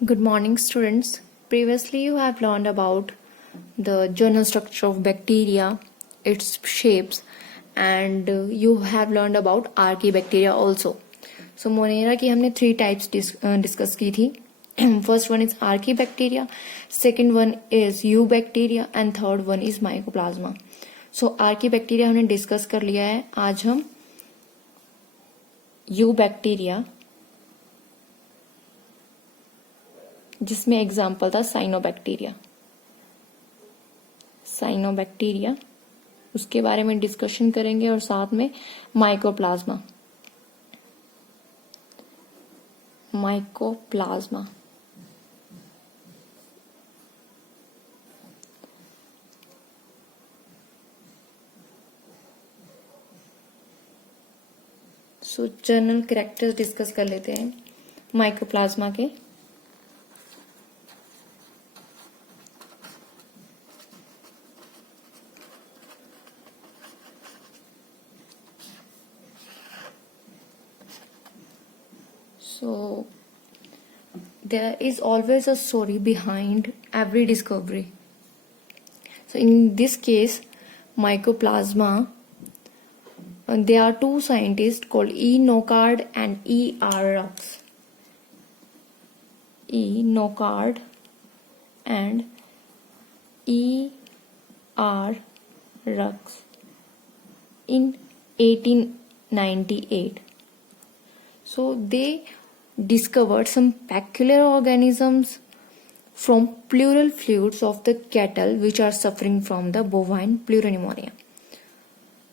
Good morning, students. Previously, you have learned about the general structure of bacteria, its shapes, and you have learned about archaebacteria also. So, Monera की हमने 3 types discuss की थी. First one is archaebacteria, second one is eubacteria, and third one is mycoplasma. So, archaebacteria हमने discuss कर लिया है. आज हम eubacteria, जिसमें एग्जाम्पल था साइनोबैक्टीरिया, उसके बारे में डिस्कशन करेंगे और साथ में माइकोप्लाज्मा. सो जनरल कैरेक्टर्स डिस्कस कर लेते हैं माइकोप्लाज्मा के. So, there is always a story behind every discovery. So, in this case, mycoplasma, there are two scientists called E. Nocard and E. R. Rux. E. Nocard and E. R. Rux in 1898. So, they discovered some peculiar organisms from pleural fluids of the cattle which are suffering from the bovine pleuropneumonia.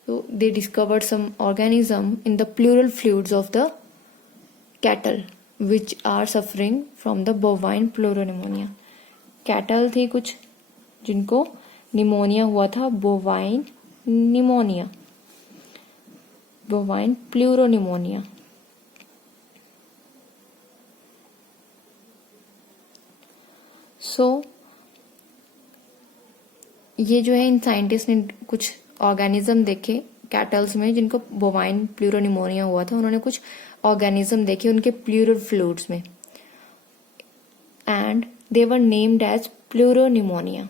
So they discovered some organism in the pleural fluids of the cattle which are suffering from the bovine pleuropneumonia. Cattle थे कुछ जिनको pneumonia हुआ था, bovine pneumonia, bovine pleuropneumonia. सो ये जो है इन scientist ने कुछ ऑर्गेनिज्म देखे कैटल्स में जिनको बोवाइन प्लूरोनिमोनिया हुआ था. उन्होंने कुछ ऑर्गेनिज्म देखे उनके प्लूरल फ्लूइड्स में and they were named as pleuropneumonia.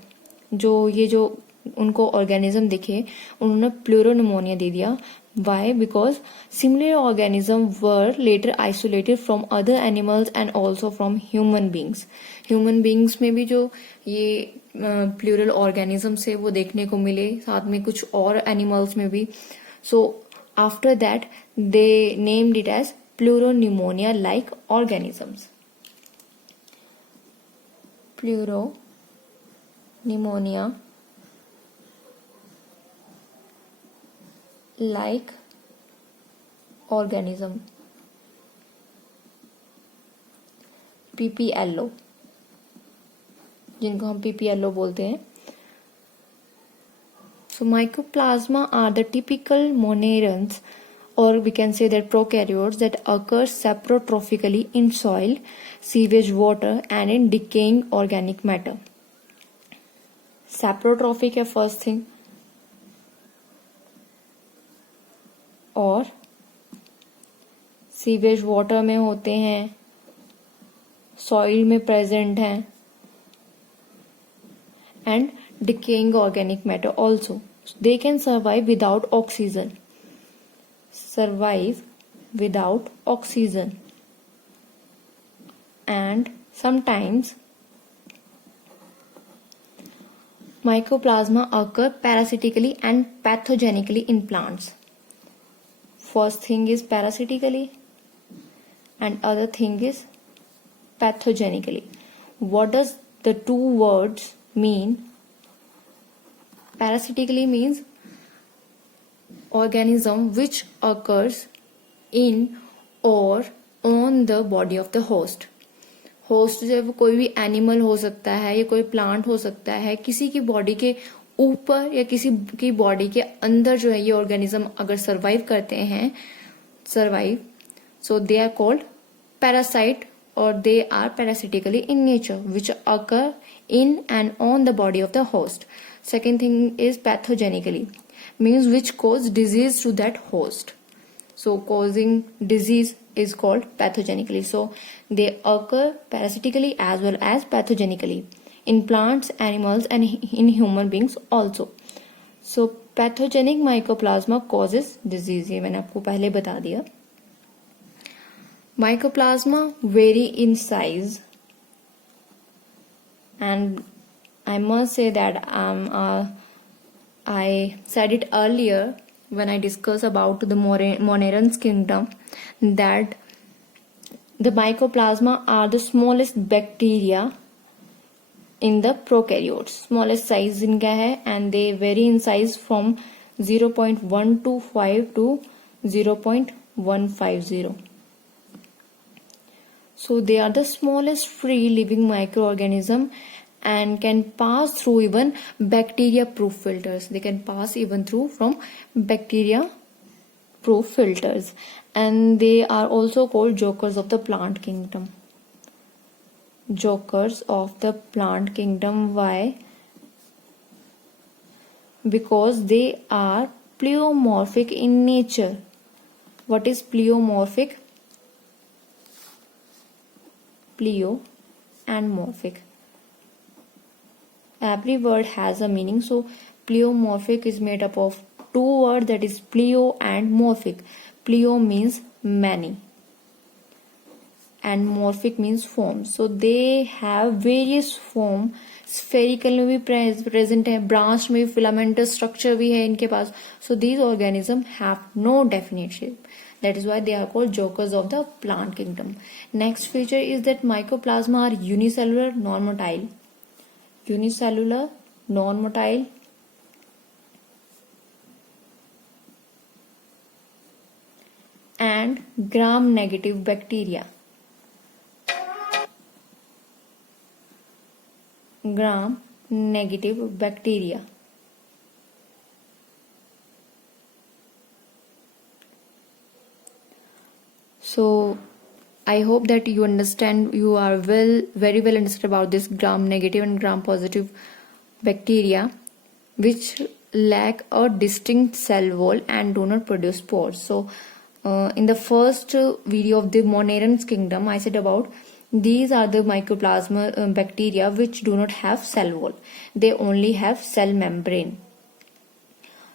जो उनको ऑर्गेनिज्म दिखे उन्होंने प्लूरोनिमोनिया दे दिया. Why? Because similar organisms were later isolated from other animals and also from human beings. Human beings में भी जो ये प्लूरल ऑर्गेनिजम्स है वो देखने को मिले, साथ में कुछ और एनिमल्स में भी. So after that they named it as pleuropneumonia like organisms. Pleuropneumonia like organism. PPLO, जिनको हम PPLO बोलते हैं. So mycoplasma are the typical monerans, or we can say that prokaryotes that occur saprotrophically in soil, sewage water and in decaying organic matter. Saprotrophic है first thing, और sewage water में होते हैं, soil में present हैं and decaying organic matter also. They can survive without oxygen and sometimes mycoplasma occur parasitically and pathogenically in plants. First thing is parasitically and other thing is pathogenically. What does the two words mean? Parasitically means organism which occurs in or on the body of the host. Host जो है वो कोई भी animal हो सकता है या कोई प्लांट हो सकता है. किसी की बॉडी के ऊपर या किसी की बॉडी के अंदर जो है ये ऑर्गेनिज्म अगर सर्वाइव करते हैं, so they are called parasite और they are parasitically in nature which occur in and on the body of the host. Second thing is pathogenically means which cause disease to that host. So causing disease is called pathogenically. So they occur parasitically as well as pathogenically in plants, animals, and in human beings also. So pathogenic mycoplasma causes disease. ये मैंने आपको पहले बता दिया. Mycoplasma vary in size, and I must say that I said it earlier when I discussed about the Monerans kingdom that the mycoplasma are the smallest bacteria in the prokaryotes. Smallest size इनका है and they vary in size from 0.125 to 0.150. So they are the smallest free living microorganism and can pass through even bacteria proof filters. They can pass even through from bacteria proof filters, and they are also called jokers of the plant kingdom. Jokers of the plant kingdom. Why? Because they are pleomorphic in nature. What is pleomorphic? Pleo and morphic. Every word has a meaning. So pleomorphic is made up of two words, that is pleo and morphic. Pleo means many and morphic means form. So they have various form. Spherical में भी present है, branch में filamentous structure भी है इनके पास. So these organisms have no definite shape. That is why they are called jokers of the plant kingdom. Next feature is that mycoplasma are unicellular, non-motile. Unicellular, non-motile, and gram-negative bacteria. Gram-negative bacteria. So I hope that you understand, you are very well understood about this gram negative and gram positive bacteria, which lack a distinct cell wall and do not produce spores. So in the first video of the Monerans kingdom, I said about these are the mycoplasma bacteria which do not have cell wall. They only have cell membrane.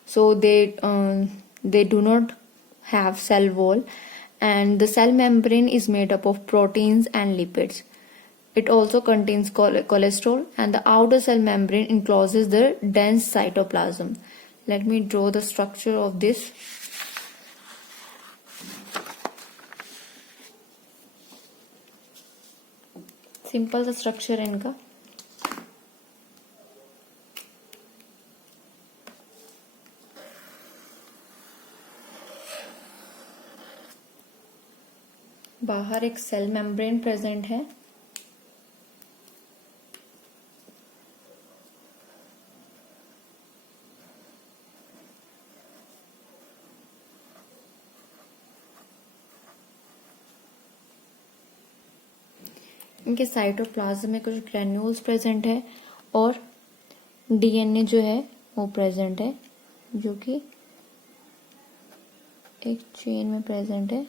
So they do not have cell wall, and the cell membrane is made up of proteins and lipids. It also contains cholesterol, and the outer cell membrane encloses the dense cytoplasm. Let me draw the structure of this. Simple सा structure है इनका. बाहर एक cell membrane present है. इनके cytoplasm में कुछ granules present है और डीएनए जो है वो प्रेजेंट है, जो कि एक चेन में प्रेजेंट है.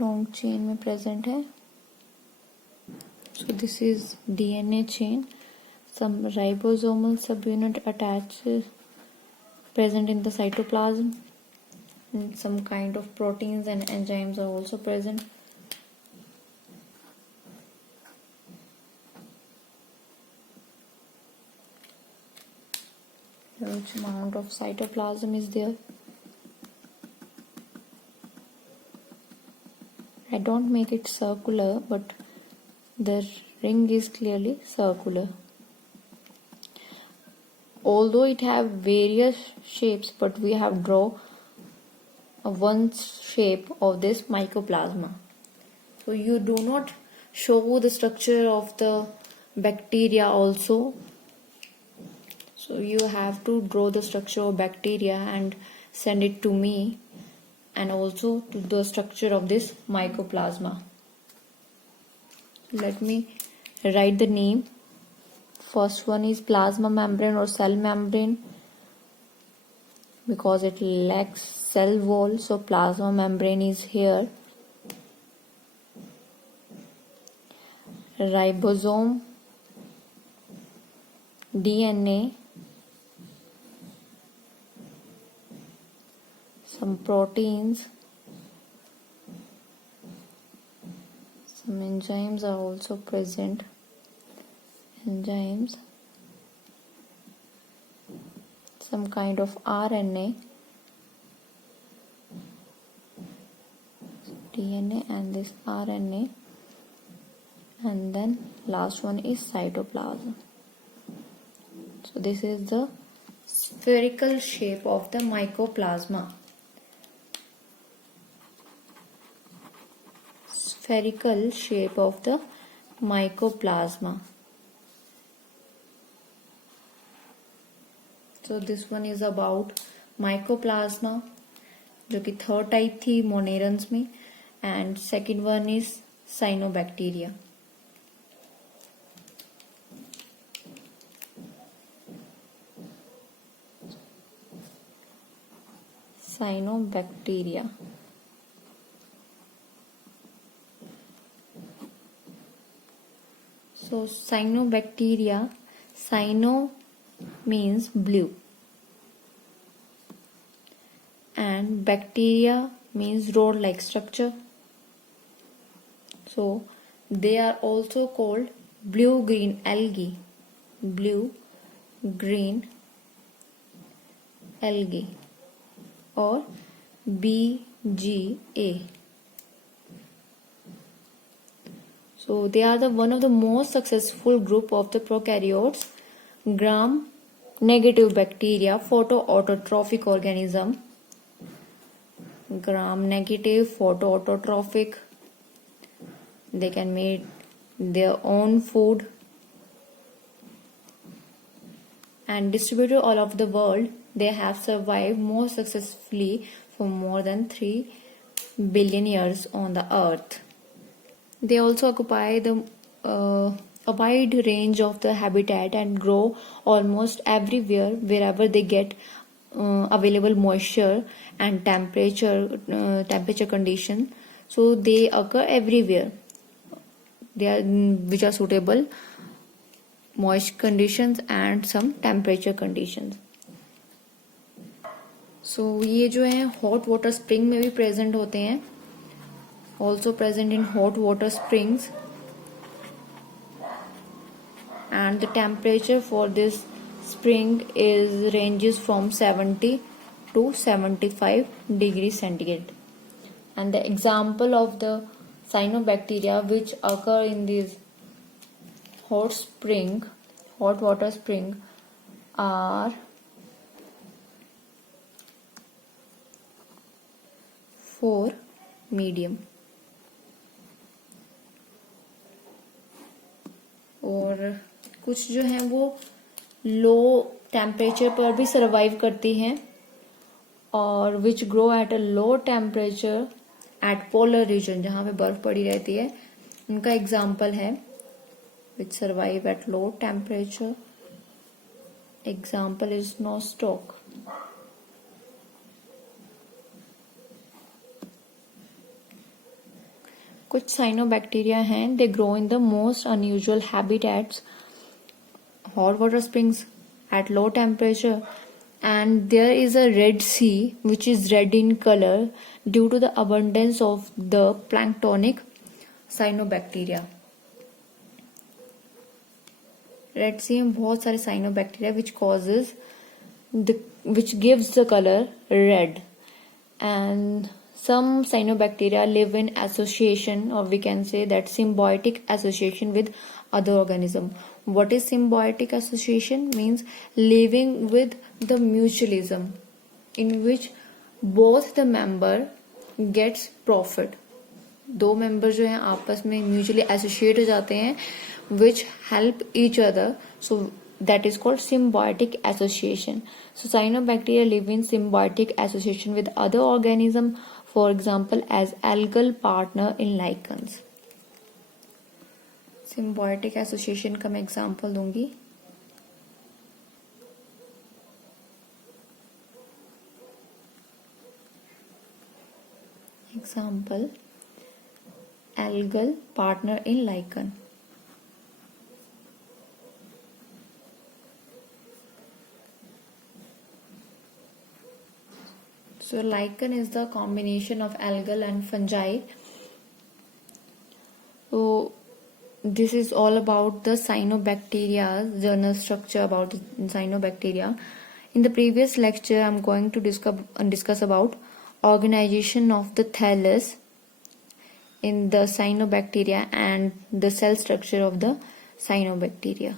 लॉन्ग चेन में प्रेजेंट है. So this is DNA chain. Some ribosomal subunit attached present in the cytoplasm. And some kind of proteins and enzymes are also present. Huge amount of cytoplasm is there. I don't make it circular, but the ring is clearly circular. Although it have various shapes, but we have draw one shape of this mycoplasma. So you do not show the structure of the bacteria also. So you have to draw the structure of bacteria and send it to me, and also to the structure of this mycoplasma. Let me write the name First one is plasma membrane or cell membrane, because it lacks cell wall, so plasma membrane is here. Ribosome, DNA, some proteins, some enzymes are also present. Enzymes, some kind of RNA, DNA and this RNA, and then last one is cytoplasm. So this is the spherical shape of the mycoplasma. Spherical shape of the mycoplasma. So this one is about mycoplasma, जो कि third type थी monerans में, and second one is cyanobacteria. Cyanobacteria. So cyanobacteria, cyano means blue and bacteria means rod-like structure. So they are also called blue-green algae. Blue-green algae or BGA. So they are one of the most successful group of the prokaryotes. Gram-negative bacteria, photoautotrophic organism. Gram-negative, photoautotrophic. They can make their own food and distributed all over the world. They have survived more successfully for more than 3 billion years on the earth. They also occupy a wide range of the habitat and grow almost everywhere wherever they get available moisture and temperature condition. So they occur everywhere. They are which are suitable moist conditions and some temperature conditions. So ये जो है hot water spring में भी present होते हैं. Also present in hot water springs, and the temperature for this spring ranges from 70 to 75 degrees centigrade. And the example of the cyanobacteria which occur in this hot water spring are for medium. और कुछ जो हैं वो low temperature पर भी survive करती हैं और which grow at a low temperature at polar region, जहाँ पे बर्फ पड़ी रहती है. उनका एग्जाम्पल है which survive at low temperature. Example is nostoc. कुछ साइनोबैक्टीरिया हैं, they grow in the most unusual habitats, hot water springs at low temperature, and there is a red sea which is red in color due to the abundance of the planktonic cyanobacteria. Red sea में बहुत सारे cyanobacteria which gives the color red, and some cyanobacteria live in association, or we can say that symbiotic association with other organism. What is symbiotic association? Means living with the mutualism in which both the member gets profit. दो member जो हैं आपस में mutually associate हो जाते हैं which help each other, so that is called symbiotic association. So cyanobacteria live in symbiotic association with other organism, for example as algal partner in lichens. Symbiotic association का मैं example दूंगी. Example, algal partner in lichen. So lichen is the combination of algal and fungi. So this is all about the cyanobacteria, journal structure about the cyanobacteria. In the previous lecture, I'm going to discuss about organization of the thallus in the cyanobacteria and the cell structure of the cyanobacteria.